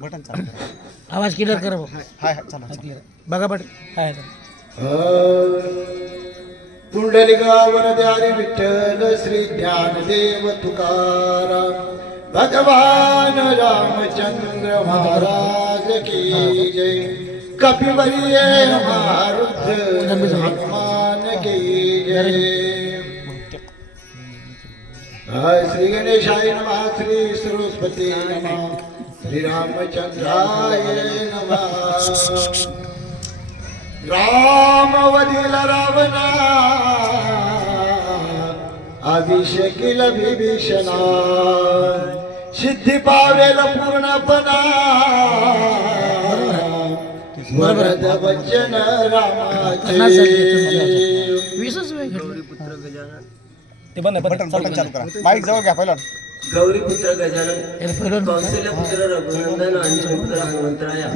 Button चालू करा. आवाज क्लिअर करा हाय हाय चला क्लिअर बघा बट हाय पुंडलिकावर द्यारी विठ्ठल श्री ज्ञानदेव तुकाराम भगवान रामचंद्र महाराज की जय कपिवरिये मारुत हनुमान की जय श्री गणेशाय नमः श्री सरस्वती नमः श्री रामचंद्राय नमः राम वदिल रावणा अभिषेकिल विभीषणा सिद्धी पावेल पूर्णपणा वरद वचन रामाचे ते बंद बटन चालू करा. माईक जवळ घ्या पहिला. गौरी पुत्र गजानन कौशल्य पुत्र रघुनंदन आणि पुत्र हनुमंतराया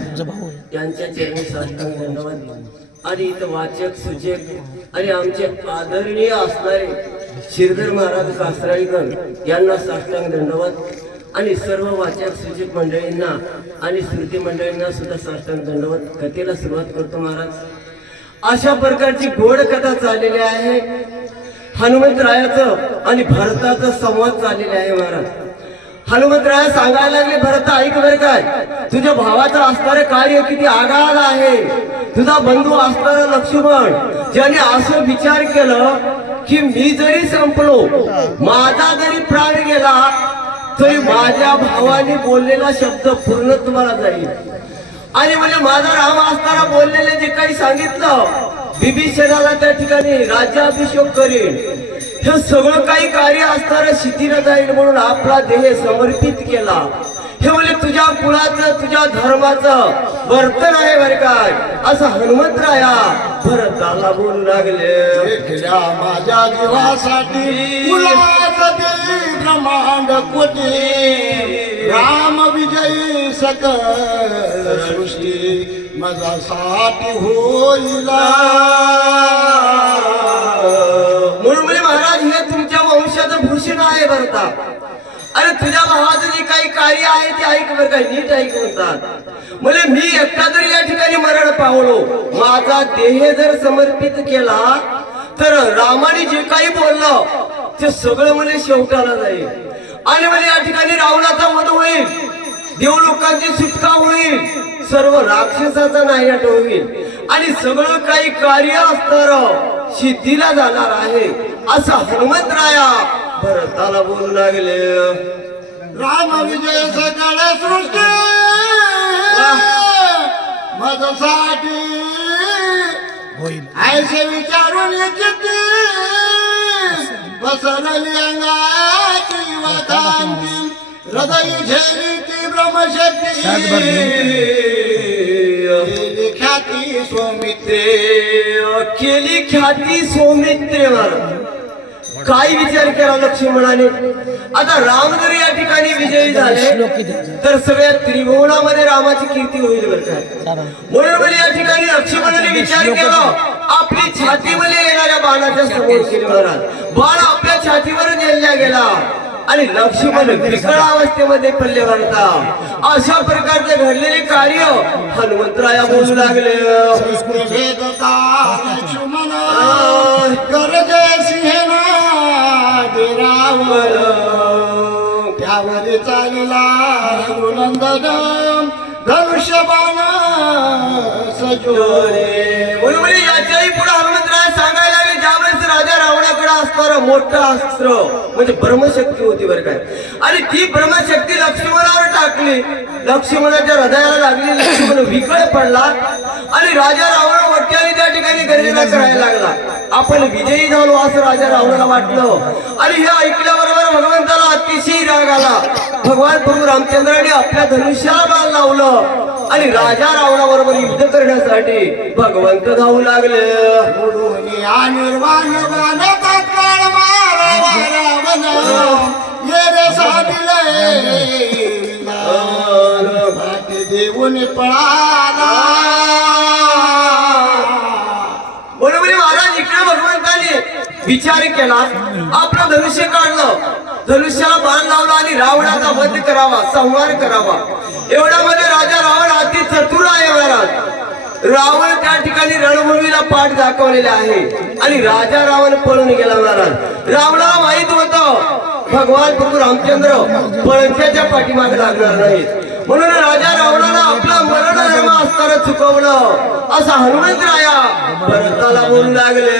यांच्या चरणी साष्टांग दंडवत आणि इथं वाचक सूचक आणि आमचे आदरणीय असणारे श्रीधर महाराज कासराळीकर यांना साष्टांग दंडवत आणि सर्व वाचक सूचक मंडळींना आणि स्मृती मंडळींना सुद्धा साष्टांग दंडवत. कथेला सुरुवात करतो महाराज. अशा प्रकारची गोड कथा चाललेली आहे. हनुमंतरायाचं आणि भरताचं संवाद चाललेला आहे महाराज. हनुमंतराया सांगायला लागले, भरत ऐक बर काय, तुझ्या भावाचं असणारं कार्य किती आगाध आहे. तुझा बंधू असणारा लक्ष्मण ज्याने असं विचार केलं की मी जरी संपलो, माझा जरी प्राण गेला तरी माझ्या भावाने बोललेला शब्द पूर्णत्वाला जाईल. आणि म्हणजे माझा राम असताना बोललेले जे काही सांगितलं, विभीषणाला त्या ठिकाणी राज्याभिषेक करेल, हे सगळं काही कार्य असताना शिथिल जाईल म्हणून आपला देह समर्पित केला. हे म्हणजे तुझ्या कुळाचं तुझ्या धर्माचं वर्तन आहे बरं काय, असं हनुमंतराया भरताला बोलू लागले. माझ्या जीवासाठी ब्रह्मांड कोटी राम विजयी सकल सृष्टी माझ्यासाठी होईला. म्हणून म्हणजे महाराज हे तुमच्या वंशाचं भूषण आहे भरता. अरे तुझ्या भावाचं जे काही कार्य आहे ते ऐक बरं काय, नीट ऐक म्हणतात. म्हणजे मी एकटा जर या ठिकाणी मरण पावलो, माझा देह जर समर्पित केला तर रामाने जे काही बोललं ते सगळं म्हणजे शेवटाला जाईल. आणि म्हणजे या ठिकाणी रावणाचा वध होईल, देवलोकांची सुटका होईल, सर्व राक्षसाचा नायनाट होईल आणि सगळं काही कार्य असणार सिद्धीला जाणार आहे, असं हनुमंतराया भरताला बोलू लागले. राम विजय सकल सृष्टी माझ्यासाठी होईल. ऐसे विचारून किती पसरली अंगाची वातांती हृदय झेली ब्रह्मशक्ती ख्याती सौमित्रे केली ख्याती सौमित्रे. काय विचार केला लक्ष्मणाने. आता राम जर या ठिकाणी विजयी झाले तर सगळ्या त्रिभुवनामध्ये रामाची कीर्ती होईल बरं काय. म्हणून म्हणजे या ठिकाणी लक्ष्मणाने विचार केला, आपली छातीमध्ये येणाऱ्या बाणाच्या समोर केले महाराज. बाण आपल्या छातीवर नेला गेला आणि लक्ष्मण विकळ अवस्थेमध्ये पडले भरता. अशा प्रकारचे घडलेले कार्य हनुमंतराया बोलू लागले. गरजे सिंहना रावण त्यावर चालला रघुनंदन धनुष्यबाण सजोरे. म्हणून याच्याही पुढे हनुमंतराया सांगायला लागले, ज्यावेळेस राजा रावणाकडे असणारं मोठं अस्त्र म्हणजे ब्रह्मशक्ती होती बरं काय, आणि ती ब्रह्मशक्ती लक्ष्मणावर टाकली. लक्ष्मणाच्या हृदयाला लागली, लक्ष्मण विकळ पडला आणि राजा रावण मोठ्याने त्या ठिकाणी गर्जना करायला लागला. आपण विजयी झालो असं राजा रावणाला वाटलं. आणि हे ऐकल्याबरोबर भगवंताला अतिशय राग आला. भगवान प्रभू रामचंद्राने आपल्या धनुष्याला बाण लावलं आणि राजा रावणाबरोबर युद्ध करण्यासाठी भगवंत धावू लागले. निर्वाण देऊन पळाला. बरोबर महाराज इकडे भगवंताने विचार केला, आपलं धनुष्य काढलं, धनुष्याला बाण लावला आणि रावणाचा वध करावा, संहार करावा. एवढ्यामध्ये राजा रावण अति चतुर आहे महाराज. रावण त्या ठिकाणी रणभूमीला पाठ दाखवलेला आहे आणि राजा रावण पळून गेला महाराज. रावणाला माहित होतं भगवान प्रभू रामचंद्र पळत्याच्या पाठीमागे लागणार नाहीत, म्हणून राजा रावणाला आपला मरण धर्म असताना चुकवलं. असा हनुमंतराया भरताला बोलू लागले,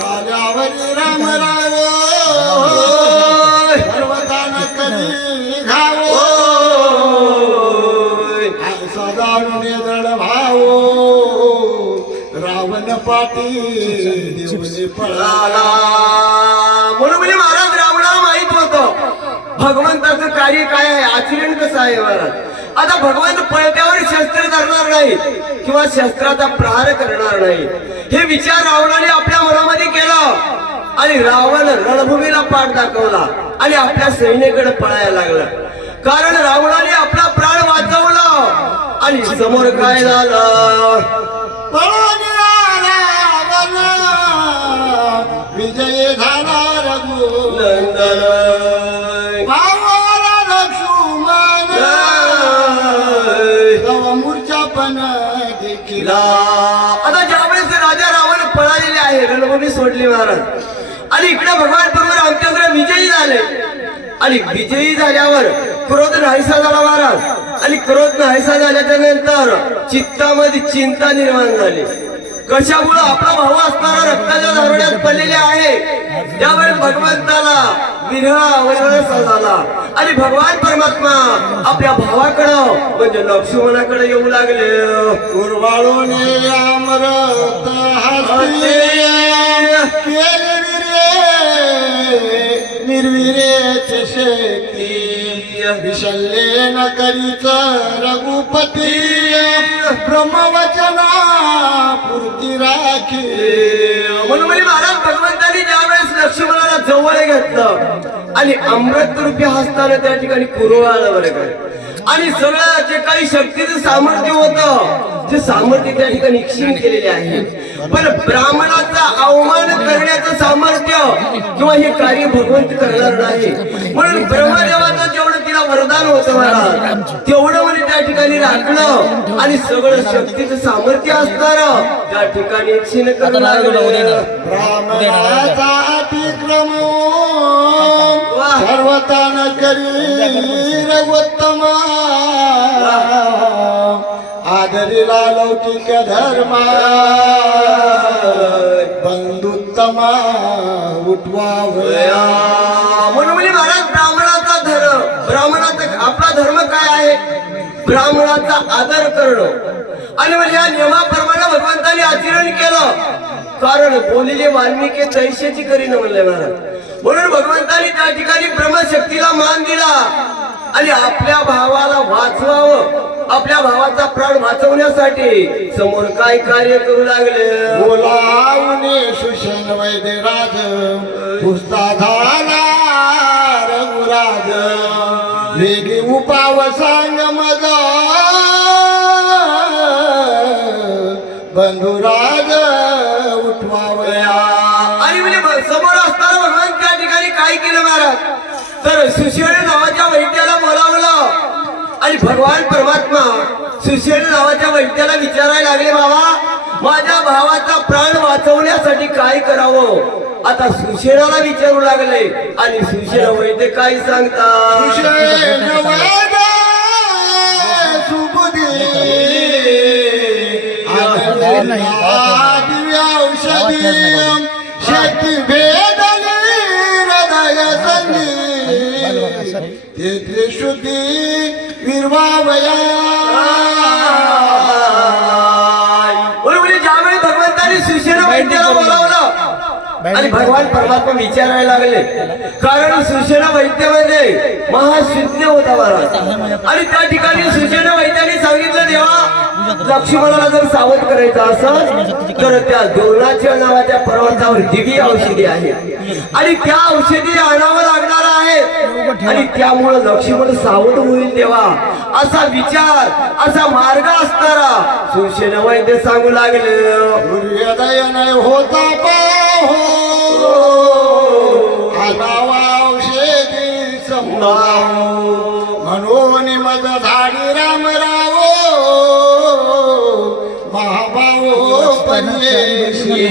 राजावरी राम राव सर्वदान करी घावो सदानुने दड भावो रावण पाठी देवने पळाला. म्हणून म्हणजे महाराज रावणाला माहित होतं भगवंताचं कार्य काय आहे, आचरण कसं आहे महाराज. आता भगवंत पळत्यावर शस्त्र धरणार नाही किंवा शस्त्राचा प्रहार करणार नाही, हे विचार रावणाने आपल्या मनामध्ये केला आणि रावण रणभूमीला पाठ दाखवला आणि आपल्या सैन्याकडे पळायला लागला. कारण रावणाने आपला प्राण वाचवला आणि समोर काय झालं, पळून रावण विजय झाला रघुनंदन पावाला लक्ष्मण तव मूर्छा पण देखील. आता ज्यावेळेस राजा रावण पळालेले आहे, रणभूमी सोडली महाराज, आणि इकडे भगवान प्रभू रामचंद्र विजयी झाले आणि विजयी झाल्यावर क्रोध नाहीसा झाला महाराज. आणि क्रोध नाहीसा झाल्याच्या नंतर चित्तामध्ये चिंता निर्माण झाली. कशामुळे आपला भाऊ असणारा रक्ताच्या धारण्यात पडलेले आहे. त्यावेळेस भगवंताला विरह आवडसा झाला आणि भगवान परमात्मा आपल्या भावाकडं म्हणजे लक्ष्मणाकडे येऊ लागले. कुरवाळूने अमृत हस्ते केले निर्विरेचे शेती विशल्ये न करीच रघुपती ब्रह्मवचना पूर्ती राखी. म्हणून म्हणजे महाराज भगवंतांनी ज्यावेळेस लक्ष्मणाला जवळ घेतलं आणि अमृत रूपी हस्ताने त्या ठिकाणी कुरवाळलं बरं काय, आणि सगळं जे काही शक्तीचं सामर्थ्य होतं ते सामर्थ्य त्या ठिकाणी क्षीण केलेले आहे. पण ब्राह्मणाचा अवमान करण्याचं सामर्थ्य किंवा हे कार्य भगवंत करणार नाही. म्हणून ब्रह्मदेवाचं जेवढं तिला वरदान होतं मला तेवढं म्हणजे त्या ठिकाणी राखलं आणि सगळं शक्तीचं सामर्थ्य असणार त्या ठिकाणी क्षीण करू लागलं. ब्राह्मणाचा अतिक्रम सर्वतान करी रघुत्तम आदरीला लौकिक धर्मा बंधुत्तमा उठवावया. म्हणून म्हणजे महाराज ब्राह्मणाचा धर्म, ब्राह्मणाचा आपला धर्म काय आहे, ब्राह्मणाचा आदर करणं. आणि म्हणजे या नियमाप्रमाणे भगवंताने आचरण केलं. कारण बोलिले वाल्मिकी तैशेची करीन म्हणले महाराज. म्हणून भगवंताने त्या ठिकाणी ब्रह्मशक्तीला मान दिला आणि आपल्या भावाला वाचवावं, आपल्या भावाचा प्राण वाचवण्यासाठी समोर काय कार्य करू लागले. बोलावणे सुषेण वैद्यराज पुस्ता झाला रघुराज वेगी उपाव सांग मज बंधुराज उठवावया. आणि म्हणजे समोर असताना भगवान त्या ठिकाणी काय केलं महाराज, तर सुशेण नावाच्या वैद्याला बोलावलं आणि भगवान परमात्मा सुशेण नावाच्या वैद्याला विचारायला लागले, बाबा माझ्या भावाचा प्राण वाचवण्यासाठी काय करावं. आता सुशेणाला विचारू लागले आणि सुशेण वैद्य काय सांगतात. सुषेण वैद्य सुबुधी दिव्य औषधी शक्ती भेदली हृदय संधी तेथे शुद्धी विरवावया. म्हणजे ज्यावेळी भगवंताने सुशेण वैद्याला बोलावलं आणि भगवान परमात्मा विचारायला लागले. कारण सुशेण वैद्य म्हणजे महाशून्य होता महाराज. आणि त्या ठिकाणी सुशेण वैद्याने सांगितलं, देवा लक्ष्मणाला जर सावध करायचं असेल तर त्या द्रोणाच्या नावाच्या पर्वतावर दिव्य औषधी आहे आणि त्या औषधी आणावं लागणार आहे आणि त्यामुळे लक्ष्मण सावध होईल देवा, असा विचार असा मार्ग असणारा सुशेण वैद्य सांगू लागले. सूर्योदय नाही होता पाहो आलावा औषधी समजावो म्हणून मज झाडी रामराव महाभाव पणेशी.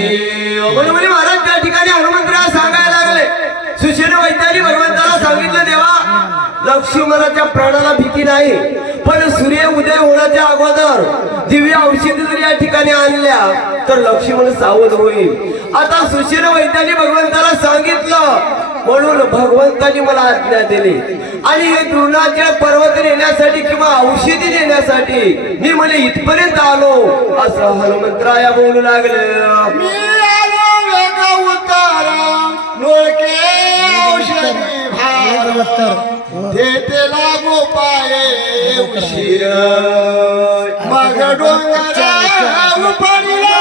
बरोबर महाराज त्या ठिकाणी हनुमंतराव सांगायला लागले. सुशेन वैद्याने भगवंताला सांगितलं देवा लक्ष्मणाच्या प्राणाला भीती नाही, पण सूर्य उदय होण्याच्या अगोदर दिव्य औषधी जर या ठिकाणी आणल्या तर लक्ष्मण सावध होईल. आता सुशेन वैद्याने भगवंताला सांगितलं म्हणून भगवंतानी मला आज्ञा दिली आणि हे द्रोणाचार्य पर्वत नेण्यासाठी किंवा औषधी नेण्यासाठी मी मला इथपर्यंत आलो असं हनुमंतराया बोलू लागले. मी आलो वेगा उतारा लोके औषधी भार देते लागो पाये उशीर मग डोंगरा पडला.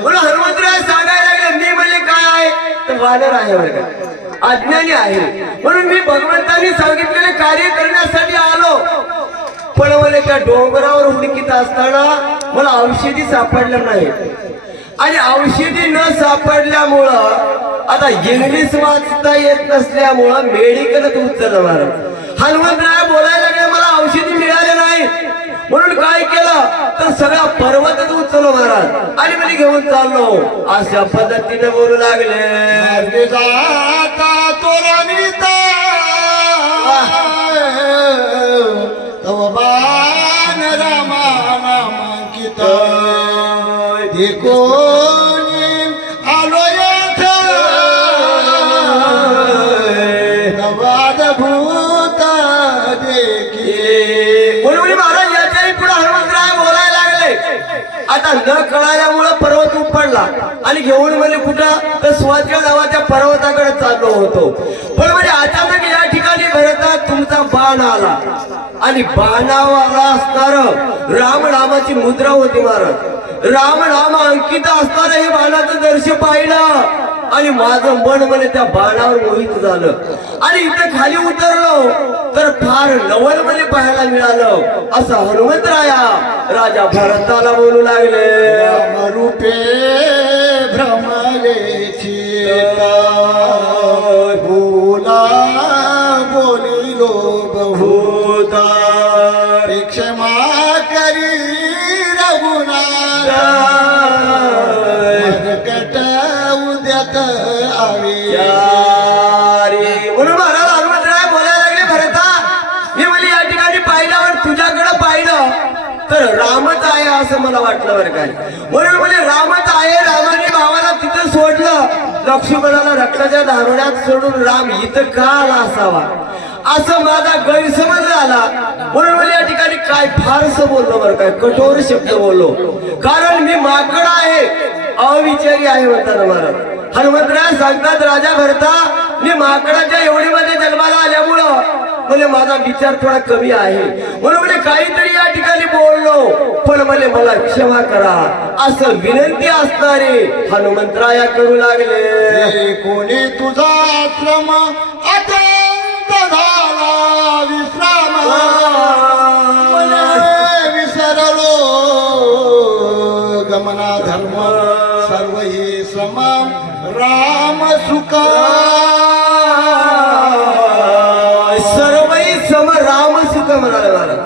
म्हणून हनुमंतराय सांगायला लागले मी म्हणले काय आहे तर वानर आहे बरं का, अज्ञानी आहे. म्हणून मी भगवंतांनी सांगितलेले कार्य करण्यासाठी आलो, पण मला त्या डोंगरावर हुडकीत असताना मला औषधी सापडल्या नाही आणि औषधी न सापडल्यामुळं आता इंग्लिश वाचता येत नसल्यामुळं मेडिकलच उचलणार. हनुमंतराय बोलायला लागले मला औषधी मिळाले नाही म्हणून काय केलं तर सगळा पर्वतच उचललो महाराज आणि मी घेऊन चाललो अशा पद्धतीने बोलू लागले. जाता तोरणीता तव बाण रामा नामांकित कोणी आलो येथ नवाद भूत देखी. म्हणून महाराज याच्याही पुढे हनुमंतराय बोलायला लागले. आता न कळाल्यामुळं पर्वत उपडला आणि घेऊन म्हणजे कुठं तर स्वात्या नावाच्या पर्वताकडे चाललो होतो. पण म्हणजे अचानक या ठिकाणी भरता तुमचा बाण आला आणि बाणावाला असणार राम नामाची मुद्रा होती महाराज. राम नाम अंकित असताना हे बाणाचं दर्शन पाहिलं आणि माझं मन म्हणे त्या बाणावर मोहित झालं आणि इथं खाली उतरलो तर फार नवल म्हणे पाहायला मिळालं असं हनुमंतराया राजा भरताला बोलू लागले. रूपे भ्रमले बोला बोलिलो बहुता क्षमा करी रघुनाथ कट उद्यात आवी. म्हणून महाराज हनुमंतराय बोलायला लागले भरता मी मला या ठिकाणी पाहिल्यावर तुझ्याकडे पाहिलं तर रामच आहे असं मला वाटलं बरं काय. म्हणून म्हणजे रामच आहे. रामाने भावाला तिथं सोडलं, लक्ष्मणाला रक्ताच्या दारुड्यात सोडून राम इथं का आला असावा असं माझा गैरसमज झाला. म्हणून म्हणजे या ठिकाणी काय फारसं बोललो बरं काय, कठोर शब्द बोललो. कारण मी माकड आहे, अविचारी आहे म्हणतात महाराज. हनुमंतराय सांगतात राजा भरता मी माकडाच्या एवढीमध्ये जन्माला आल्यामुळं म्हणजे माझा विचार थोडा कमी आहे म्हणून म्हणजे काहीतरी या ठिकाणी बोललो, पण मला क्षमा करा असं विनंती असणारे हनुमंतराया करू लागले. कोणी तुझा आश्रम अत्यंत झाला विश्राम विसरलो गमना धर्म सर्व हे सम राम सुख सर्वही सम राम सुख म्हणाले महाराज.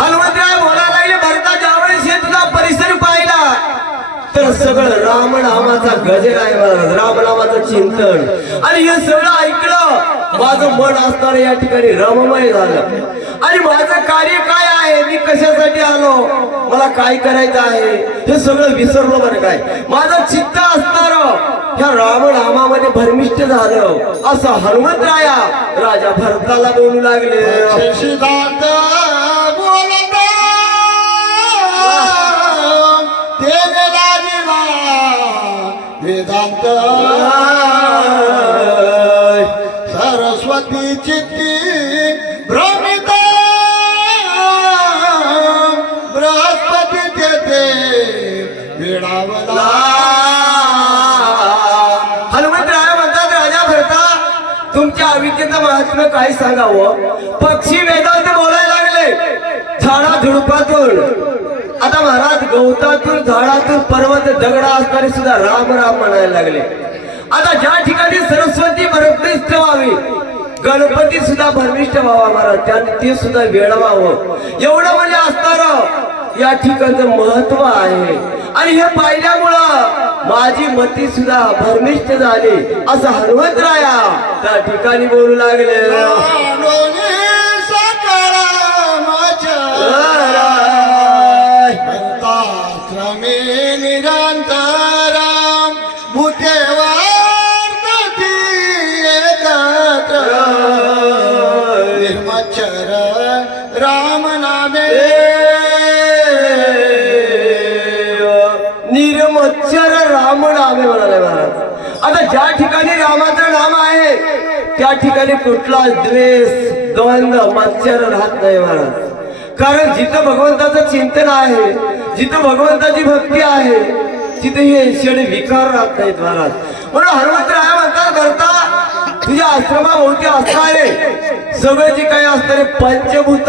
हनुमंतराय बोलायला लागले भरता ज्यावेळेस हे तुझा परिसर पाहिला तर सगळं राम नामाचा गजर आहे महाराज, राम नामाचं चिंतन आणि हे सगळं ऐकलं माझं मन असताना या ठिकाणी रममय झालं आणि माझं कार्य काय आहे, मी कशासाठी आलो, मला काय करायचं आहे हे सगळं विसरलो बरं काय. माझं चित्त असणार ह्या राम नामामध्ये भरमिष्ट झालं असं हनुमंतराया राजा भरताला बोलू लागले. सिद्धांत बोलत तेने लागला वेदांत सरस्वती चित्ती भ्रमित बृहस्पती तेथे वेळावला. हनुमंतराय म्हणतात राजा भरता तुमच्या अविद्येचं महात्म्य काय सांगावं. पक्षी वेदांत बोलायला लागले झाडा झुडपातून आता महाराज गवतातून झाडातून पर्वत दगडा असताना सुद्धा राम राम म्हणायला लागले. आता ज्या ठिकाणी सरस्वती भरभ्रिष्ट व्हावी, गणपती सुद्धा भरभ्रिष्ट व्हावा महाराज, त्याने ते सुद्धा वेळवावं एवढं म्हणजे असणार या ठिकाणचं महत्व आहे. आणि हे पाहिल्यामुळं माझी मती सुद्धा भरमिष्ट झाली असं हनुमंतराया त्या ठिकाणी बोलू लागले. निरंतराम भूतेवार निर्मच्छर राम नामे निर्मच्छर राम नामे म्हणाले महाराज. आता ज्या ठिकाणी रामाचं नाम आहे त्या ठिकाणी कुठला द्वेष द्वंद्व मच्छर राहत नाही महाराज. कारण जिथं भगवंताचं चिंतन आहे, जिथं भगवंताची भक्ती आहे, तिथे हे षड विकार राहत नाहीत महाराज. म्हणून हनुमंतराया म्हणतात करता तुझ्या आश्रमाभोवती असणारे सगळे जे काही असणारे पंचभूत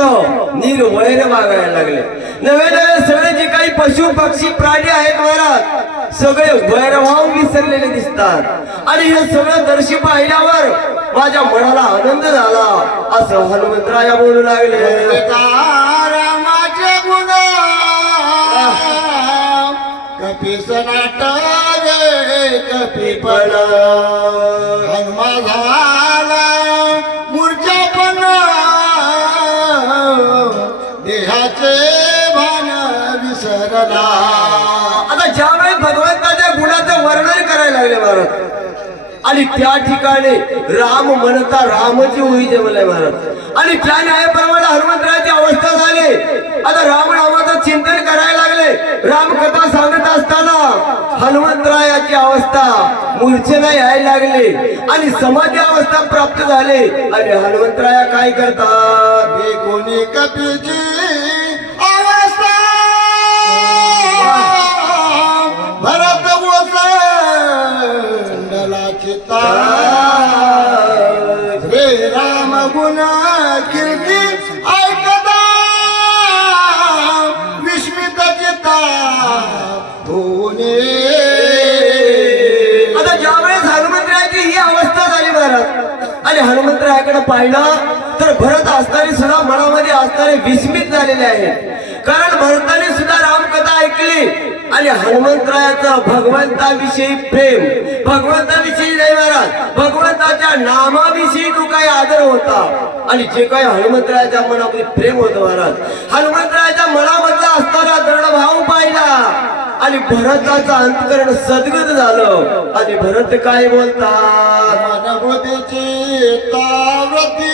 निर्वैर मागायला लागले. नवे नवे सगळे जे काही पशु पक्षी प्राणी आहेत महाराज सगळे वैरभाव विसरलेले दिसतात. आणि हे सगळं दर्शी पाहिल्यावर माझ्या मनाला आनंद झाला असं हनुमंतराया बोलू लागले. रामाचे गुण कपी सनाटावे कपीपण हनुमा झाला मूर्छापण देहाचे भान विसरला. आता ज्यावेळी भगवंताच्या गुणाचं वर्णन करायला लागले महाराज आणि त्या ठिकाणी राम म्हणता रामची होई जमलाय महाराज. आणि त्या न्यायाप्रमाणे हनुमंतरायाची अवस्था झाली. आता राम नामाचं चिंतन करायला लागले. रामकथा सांगत असताना हनुमंतरायाची अवस्था मूर्छेला यायला लागली आणि समाधी अवस्था प्राप्त झाली. आणि हनुमंतराया काय करतात, कोणी कपीची अवस्था भरत वसंडला चित्ता रे राम गुण कीर्ती ऐकता विस्मित चित्ता होणे. आता ज्यावेळेस हनुमंतरायाची ही अवस्था झाली महाराज आणि हनुमंतरायाकडे पाहिलं तर भरत असणारे सुद्धा मनामध्ये असणारे विस्मित झालेले आहेत. कारण भरताने सुद्धा रामकथा ऐकली आणि हनुमंतरायाचं भगवंताविषयी प्रेम, भगवंताविषयी नाही महाराज, भगवंताच्या नामाविषयी तो काही आदर होता आणि जे काही हनुमंतरायाच्या मनामध्ये प्रेम होतं महाराज. हनुमंतरायाच्या मनामधला असणारा दृढ भाव पाहिला आणि भरताचं अंतकरण सद्गत झालं. आणि भरत काय बोलतात, अनुभूतीची तावृत्ती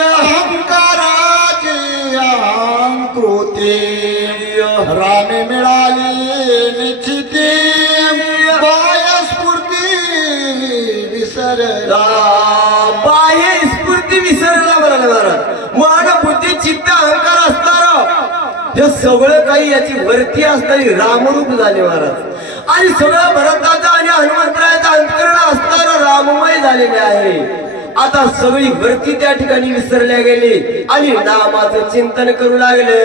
अहंकाराची अहंकृती रामे मिळाली निश्चिती बाह्य स्फूर्ती विसरला. बाह्य स्फूर्ती विसरला म्हणाले महाराज. मन बुद्धी चित्त अहंकार असणार हे सगळं काही याची वरती असणारी रामरूप झाले महाराज. आणि सगळं भरताचं आणि हनुमंतरायाचं अंतकरण असणारं राममय झालेले आहे. आता सगळी वरती त्या ठिकाणी विसरल्या गेली आणि नामाचं चिंतन करू लागले.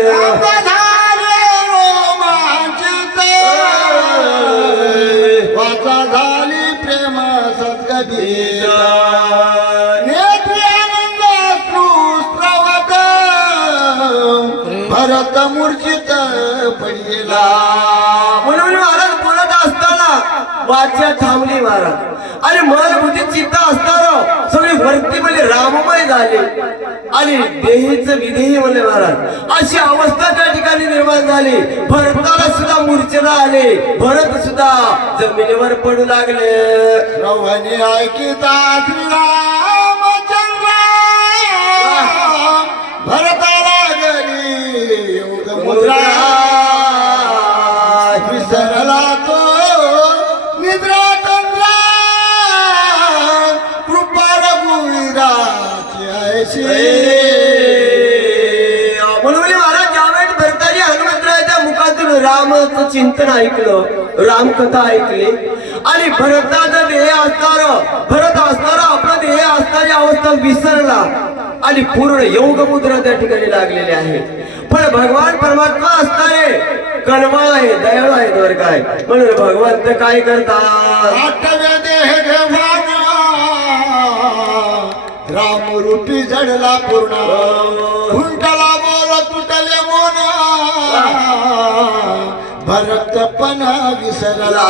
वाचा झाली प्रेम सद्गती नेत्री आनंद श्रुस्रवत भरत मूर्छित पडलेला. म्हणून महाराज बोलत असताना वाचा थांबली महाराज आणि मन बुद्धी चित्त असणार सगळी वरती म्हणजे राममय झाले आणि देहीचं विधेय म्हणले महाराज. अशी अवस्था त्या ठिकाणी निर्माण झाली. भरताला सुद्धा मूर्छना आले, भरत सुद्धा जमिनीवर पडू लागले. श्रवणी ऐकिता श्रीरामचंद्र भरताला गली योग मुद्रा विसरला तो निद्रा तंद्रा कृपा रघुवीराची ऐशी. म्हणून महाराज ज्यावेळेस भरताने हनुमंतरायाच्या मुखातून रामाचं चिंतन ऐकलं, रामकथा ऐकली आणि भरताचं ध्येय भरत असणारा आपला ध्येय असणारी अवस्था विसरला आणि पूर्ण योग मुद्रा त्या ठिकाणी लागलेले आहे. पण भगवान परमात्मा असणारे कणवाळ आहे, दयाळू आहे वर काय म्हणून भगवंत काय करतात, आठव्या देह घेवाना रामरूपी जडला पूर्ण हुंटला बोल तुटले मोना भरतपणा विसरला.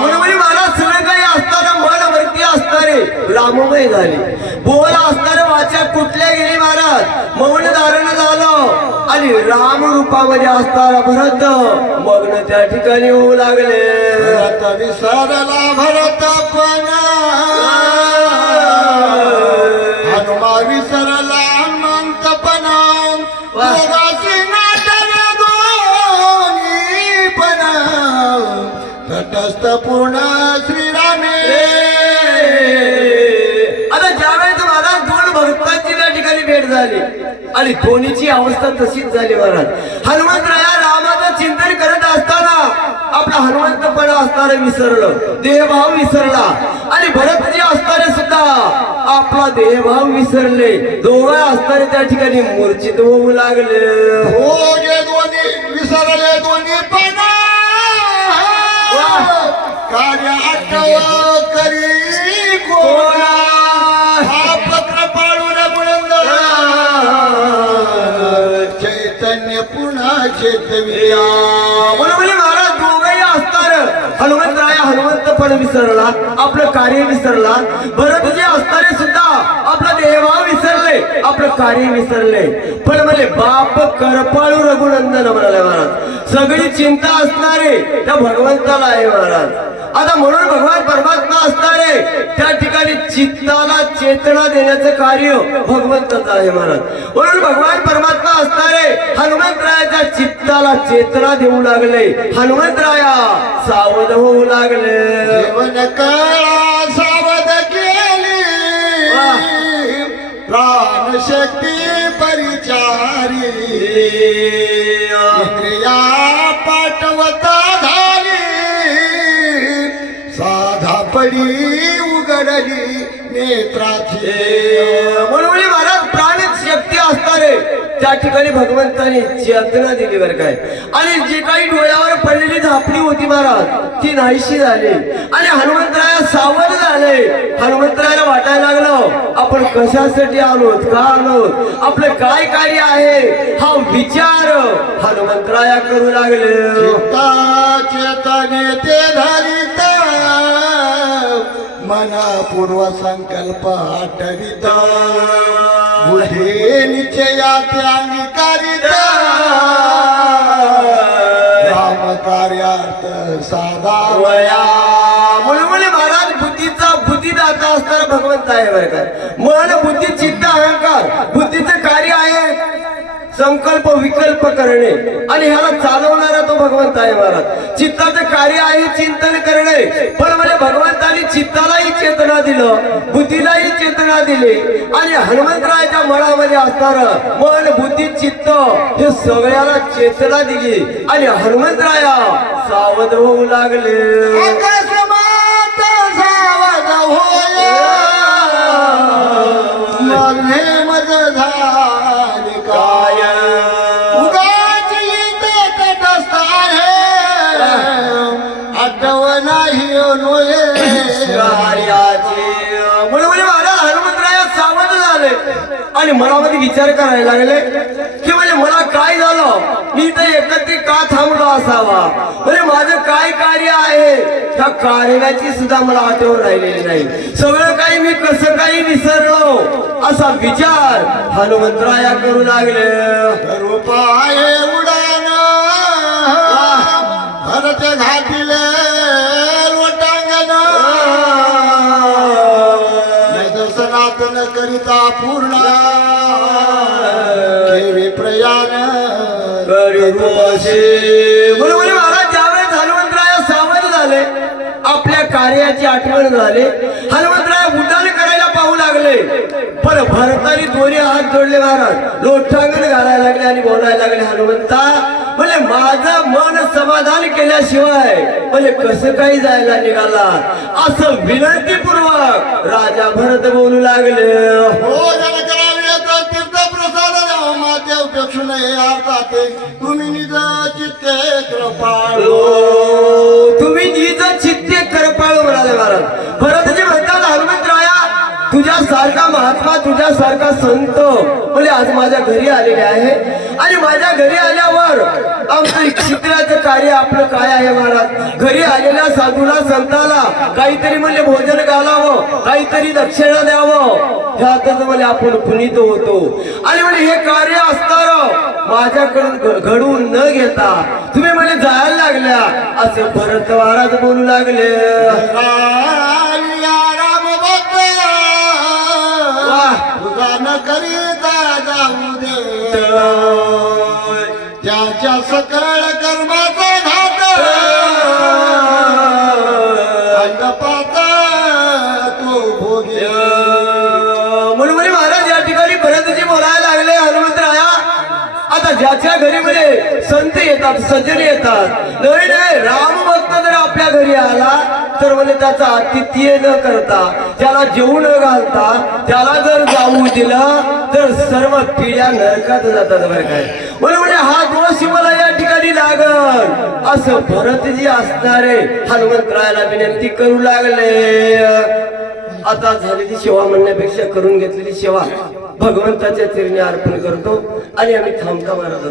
म्हणून महाराज सगळे काही असताना मनवरती असणारे राममय झाले, बोल असणारे वाचा कुठल्या गेली महाराज मौन धारण झालं आणि राम रूपामध्ये असणारा भरत मग्न त्या ठिकाणी होऊ लागले. भरत विसरला भरतपणा हनुमा विसरला हनुमंतपणा दोघांची नाटक दोन्ही पण तटस्थ पूर्ण श्रीरामे. आता ज्यावेळेस महाराज दोन भक्तांची त्या ठिकाणी भेट झाली आणि दोन्हीची अवस्था तशीच झाली महाराज. हनुमंतराया रामाचं चिंतन करत असताना आपला हनुमंतपणा असणारे विसरलं, देहभाव विसरला आणि भरतजी असणारे सुद्धा आपला देहभाव विसरले. दोघं असणारे त्या ठिकाणी मूर्छित होऊ लागले. हो गे दोन्ही विसरले दोन्ही पण कार्य आठव करी कोणा हा पत्र पाळून बुलंदला चैतन्य पुन्हा चेतविया. म्हणून महाराज दोघंही असणार हनुमंतराया हनुमंतपण विसरला, आपलं कार्य विसरला. भरतजी असणारे सुद्धा आपला देहभाव विसरले, आपलं कार्य विसरले. पण म्हणे बाप करपाळू रघुनंदन म्हणाले महाराज. सगळी चिंता असणारे त्या भगवंताला आहे महाराज. आता म्हणून भगवान परमात्मा असणारे त्या ठिकाणी चित्ताला चेतना देण्याचं कार्य भगवंताचं आहे महाराज. म्हणून भगवान परमात्मा असणारे हनुमंतरायाच्या चित्ताला चेतना देऊ लागले. हनुमंतराया सावध होऊ लागले. जीवन कळा सावध केली प्राण शक्ती परिचारी इंद्रिया पाठवता झाली साधा पडी उघडली नेत्राची. म्हणून महाराज प्राण शक्ती असणारे त्या ठिकाणी भगवंताने चेतना दिली बरं काय. आणि जी काही डोळ्यावर पडलेली झापडी होती महाराज ती नाहीशी झाली आणि हनुमंतराया सावध झाले. हनुमंतरायाला वाटायला लागलं आपण कशासाठी आलोत, का आलोत, आपलं काय कार्य आहे हा विचार हनुमंतराया करू लागले. चित्ता चेतने ते धरित मना पूर्व संकल्प आठवित बुद्धे निश्चया ते अंगीकारित राम कार्यार्थ साधा वया. म्हणून महाराज बुद्धिदाता असणारा भगवंत आहे बरं का. मन बुद्धी चित्त अहंकार बुद्धीचं कार्य आहे संकल्प विकल्प करणे आणि ह्याला चालवणारा तो भगवंत आहे महाराज. चित्ताचं कार्य आहे चिंतन करणे. पण म्हणजे भगवंताने चित्तालाही चेतना दिलं, बुद्धीलाही चेतना दिली आणि हनुमंतरायाच्या मनामध्ये असणारं मन बुद्धी चित्त हे सगळ्याला चेतना दिली आणि हनुमंतराया सावध होऊ लागले. अकस्मात सावध होय मग नेमज झाली काय उगाच इथे तटस्थ आहे आठव नाही नोये कार्याचे. म्हणून महाराज हनुमंतराया सावध झाले आणि मनामध्ये विचार करायला लागले की म्हणजे मला काय झालं, मी तर एकत्रित का थांबलो असावा, म्हणजे माझं काय कार्य आहे त्या कार्याची सुद्धा मला आठवण राहिलेली नाही. सगळं काही मी कसं काही विसरलो असा विचार हनुमंतराया करू लागले. रूपाये उडान भरत घाटिले लोटांगण दर्शनातन करिता पूर्ण केवी प्रयाण बरोबर महाराज. ज्यावेळेस हनुमंतराया सावध झाले आपल्या कार्याची आठवण झाली, हनुमंतराया उड्डाण करायला पाहू लागले. लागले पण भरतानी दोन्ही हात जोडले महाराज लोटांगण घालायला लागले आणि बोलायला लागले हनुमंता म्हणजे माझं मन समाधान केल्याशिवाय म्हणजे कसं काही जायला निघाला असं विनंतीपूर्वक राजा भरत बोलू लागले हो जनकराव तीर्थप्रसाद माझ्या उपेक्षण हे अर्थाते तुम्ही निज चित्ते कृपाळू तुम्ही निज चित्ते कृपाळू म्हणाले महाराज भरतजी म्हणतात हनुमंतराया तुझ्यासारखा महात्मा तुझ्यासारखा संत म्हणजे आज माझ्या घरी आलेले आहे आणि माझ्या घरी आल्यावर आमचं चित्राचं कार्य आपलं काय आहे महाराज घरी आलेल्या साधूला संताला काहीतरी म्हणजे भोजन घालावं काहीतरी दक्षिणा द्यावं ह्यातच म्हणजे आपण पुनीत होतो आणि म्हणजे हे कार्य असणार माझ्याकडून घडवून न घेता तुम्ही म्हणजे जायला लागल्या असं भरत महाराज बोलू लागले न करीता जाऊ दे त्याच्या सकळ कर्माचा घात अंगपात तो भोगे म्हणून महाराज या ठिकाणी भरतजी बोलायला लागले हनुमंतराया आता ज्याच्या घरी मध्ये संत येतात सज्जन येतात नवीन राम भक्त जर आपल्या घरी आला तर म्हणजे त्याचा आतिथ्य न करता त्याला जेवू न घालता त्याला जर जाऊ दिलं तर सर्व पिढ्या नरकात जातात बरं काय म्हणून म्हणजे हा दोष मला या ठिकाणी लागल असं भरतजी असणारे हनुमंतरायाला विनंती करू लागले आता झालेली सेवा म्हणण्यापेक्षा करून घेतलेली सेवा भगवंताच्या चरणी अर्पण करतो आणि आम्ही थांबता महाराज